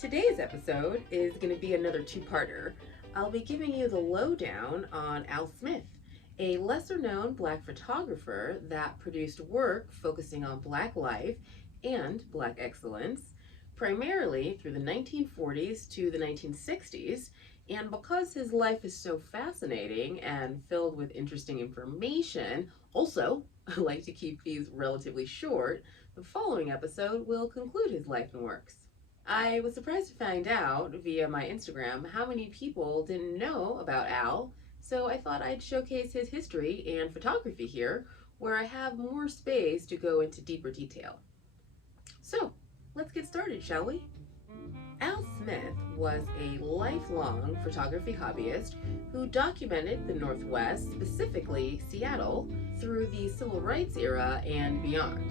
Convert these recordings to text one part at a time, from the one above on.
Today's episode is going to be another two-parter. I'll be giving you the lowdown on Al Smith, a lesser-known Black photographer that produced work focusing on Black life and Black excellence, primarily through the 1940s to the 1960s. And because his life is so fascinating and filled with interesting information, also, I like to keep these relatively short, the following episode will conclude his life and works. I was surprised to find out via my Instagram how many people didn't know about Al, so I thought I'd showcase his history and photography here, where I have more space to go into deeper detail. So, let's get started, shall we? Al Smith was a lifelong photography hobbyist who documented the Northwest, specifically Seattle, through the Civil Rights era and beyond.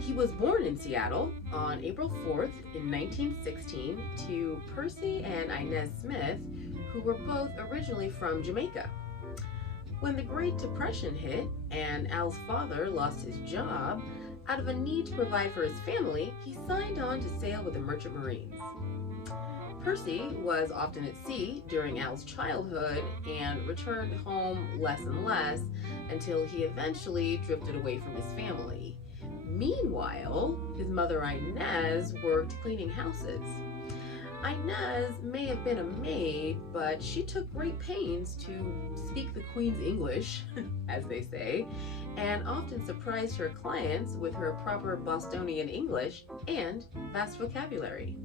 He was born in Seattle on April 4th in 1916 to Percy and Inez Smith, who were both originally from Jamaica. When the Great Depression hit and Al's father lost his job, out of a need to provide for his family, he signed on to sail with the Merchant Marines. Percy was often at sea during Al's childhood and returned home less and less until he eventually drifted away from his family. Meanwhile, his mother Inez worked cleaning houses. Inez may have been a maid, but she took great pains to speak the Queen's English, as they say, and often surprised her clients with her proper Bostonian English and vast vocabulary.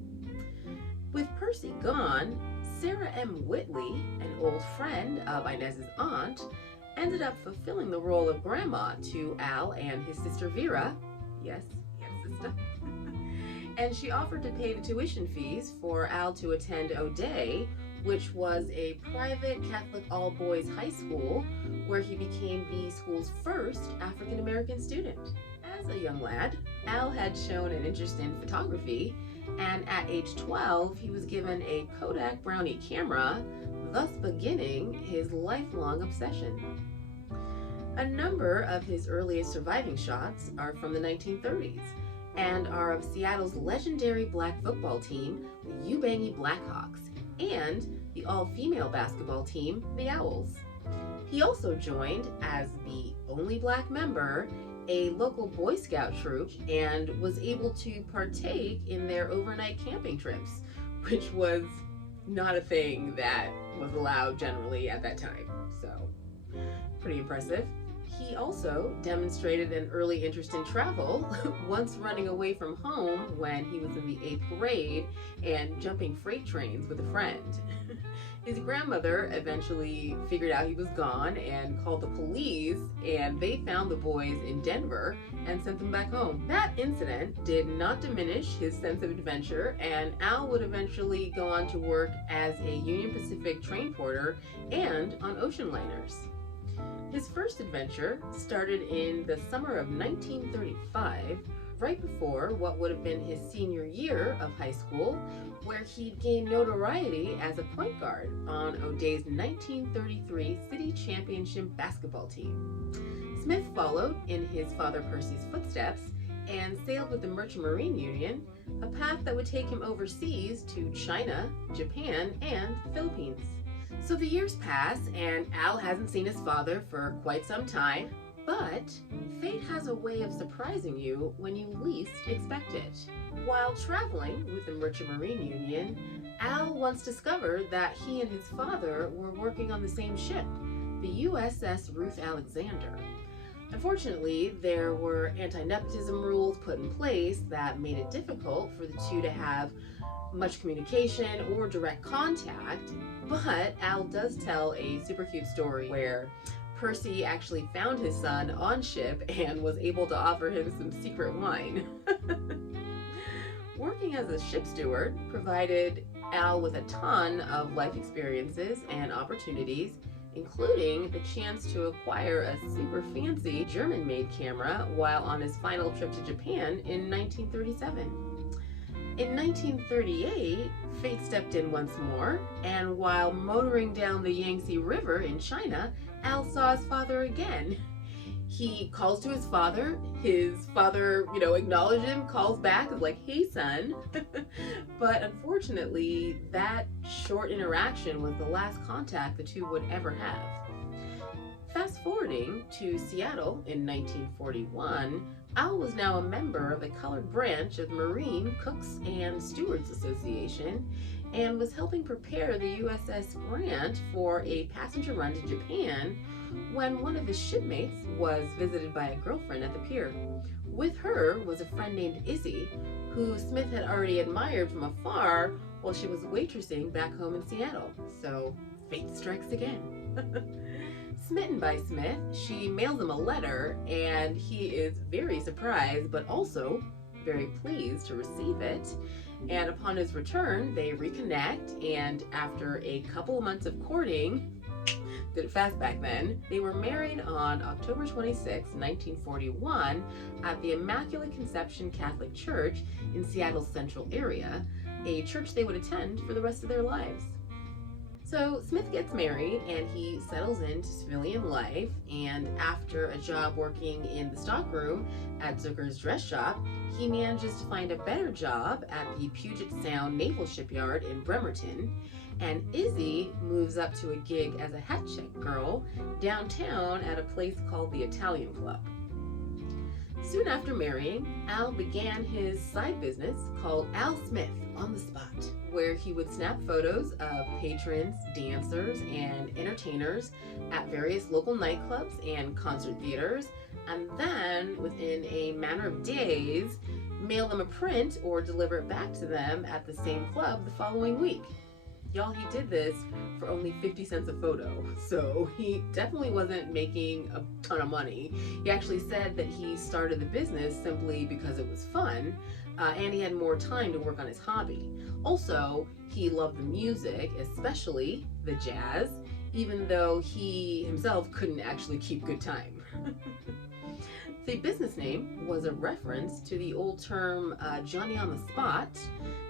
With Percy gone, Sarah M. Whitley, an old friend of Inez's aunt, ended up fulfilling the role of grandma to Al and his sister Vera. Yes, sister. And she offered to pay the tuition fees for Al to attend O'Day, which was a private Catholic all-boys high school where he became the school's first African-American student. As a young lad, Al had shown an interest in photography, and at age 12, he was given a Kodak Brownie camera, thus beginning his lifelong obsession. A number of his earliest surviving shots are from the 1930s and are of Seattle's legendary black football team, the Ubangi Blackhawks, and the all-female basketball team, the Owls. He also joined, as the only black member, a local Boy Scout troop and was able to partake in their overnight camping trips, which was not a thing that was allowed generally at that time. So, pretty impressive. He also demonstrated an early interest in travel, once running away from home when he was in the 8th grade and jumping freight trains with a friend. His grandmother eventually figured out he was gone and called the police, and they found the boys in Denver and sent them back home. That incident did not diminish his sense of adventure, and Al would eventually go on to work as a Union Pacific train porter and on ocean liners. His first adventure started in the summer of 1935, right before what would have been his senior year of high school, where he'd gained notoriety as a point guard on O'Day's 1933 City Championship basketball team. Smith followed in his father Percy's footsteps and sailed with the Merchant Marine Union, a path that would take him overseas to China, Japan, and the Philippines. So the years pass, and Al hasn't seen his father for quite some time, but fate has a way of surprising you when you least expect it. While traveling with the Merchant Marine Union, Al once discovered that he and his father were working on the same ship, the USS Ruth Alexander. Unfortunately, there were anti-nepotism rules put in place that made it difficult for the two to have much communication or direct contact, but Al does tell a super cute story where Percy actually found his son on ship and was able to offer him some secret wine. Working as a ship steward provided Al with a ton of life experiences and opportunities, including the chance to acquire a super fancy German-made camera while on his final trip to Japan in 1937. In 1938, fate stepped in once more, and while motoring down the Yangtze River in China, Al saw his father again. He calls to his father. His father, acknowledges him, calls back, is like, "Hey, son." But unfortunately, that short interaction was the last contact the two would ever have. Fast forwarding to Seattle in 1941, Al was now a member of the colored branch of the Marine Cooks and Stewards Association and was helping prepare the USS Grant for a passenger run to Japan when one of his shipmates was visited by a girlfriend at the pier. With her was a friend named Izzy, who Smith had already admired from afar while she was waitressing back home in Seattle. So fate strikes again. Smitten by Smith, she mails him a letter, and he is very surprised, but also very pleased to receive it. And upon his return, they reconnect, and after a couple months of courting, did it fast back then, they were married on October 26, 1941, at the Immaculate Conception Catholic Church in Seattle's central area, a church they would attend for the rest of their lives. So Smith gets married and he settles into civilian life, and after a job working in the stockroom at Zucker's dress shop, he manages to find a better job at the Puget Sound Naval Shipyard in Bremerton, and Izzy moves up to a gig as a hat check girl downtown at a place called the Italian Club. Soon after marrying, Al began his side business called Al Smith on the Spot, where he would snap photos of patrons, dancers, and entertainers at various local nightclubs and concert theaters, and then, within a matter of days, mail them a print or deliver it back to them at the same club the following week. Y'all, he did this for only 50 cents a photo, so he definitely wasn't making a ton of money. He actually said that he started the business simply because it was fun, and he had more time to work on his hobby. Also, he loved the music, especially the jazz, even though he himself couldn't actually keep good time. The business name was a reference to the old term Johnny on the Spot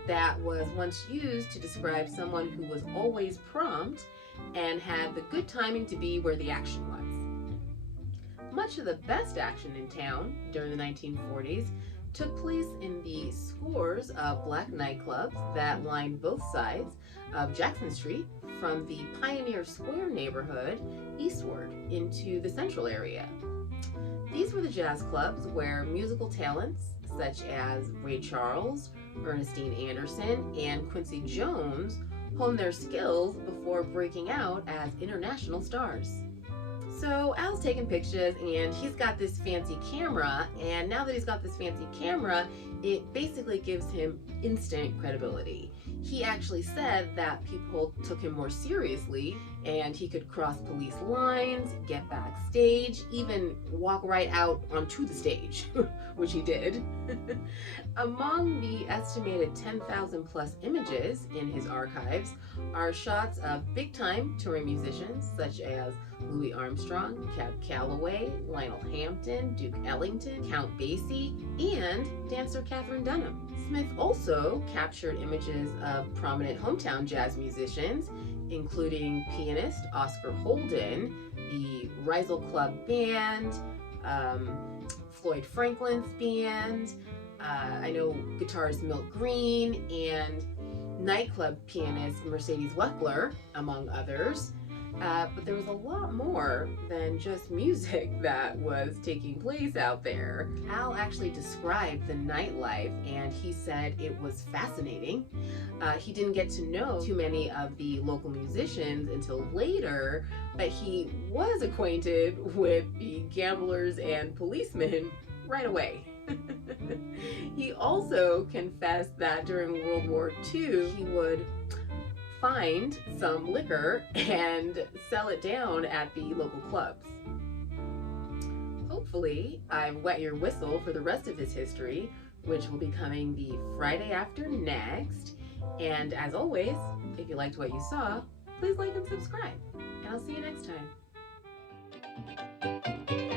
that was once used to describe someone who was always prompt and had the good timing to be where the action was. Much of the best action in town during the 1940s took place in the scores of black nightclubs that lined both sides of Jackson Street from the Pioneer Square neighborhood eastward into the central area. These were the jazz clubs where musical talents such as Ray Charles, Ernestine Anderson, and Quincy Jones honed their skills before breaking out as international stars. So Al's taking pictures and he's got this fancy camera, and now that he's got this fancy camera, it basically gives him instant credibility. He actually said that people took him more seriously and he could cross police lines, get backstage, even walk right out onto the stage, which he did. Among the estimated 10,000 plus images in his archives are shots of big-time touring musicians such as Louis Armstrong, Cab Calloway, Lionel Hampton, Duke Ellington, Count Basie, and dancer Katherine Dunham. Smith also captured images of prominent hometown jazz musicians, including pianist Oscar Holden, the Riesel Club Band, Floyd Franklin's band, I know guitarist Milt Green, and nightclub pianist Mercedes Weckler, among others. But there was a lot more than just music that was taking place out there. Al actually described the nightlife, and he said it was fascinating. He didn't get to know too many of the local musicians until later, but he was acquainted with the gamblers and policemen right away. He also confessed that during World War II, he would find some liquor and sell it down at the local clubs. Hopefully, I've wet your whistle for the rest of his history, which will be coming the Friday after next. And as always, if you liked what you saw, please like and subscribe. And I'll see you next time.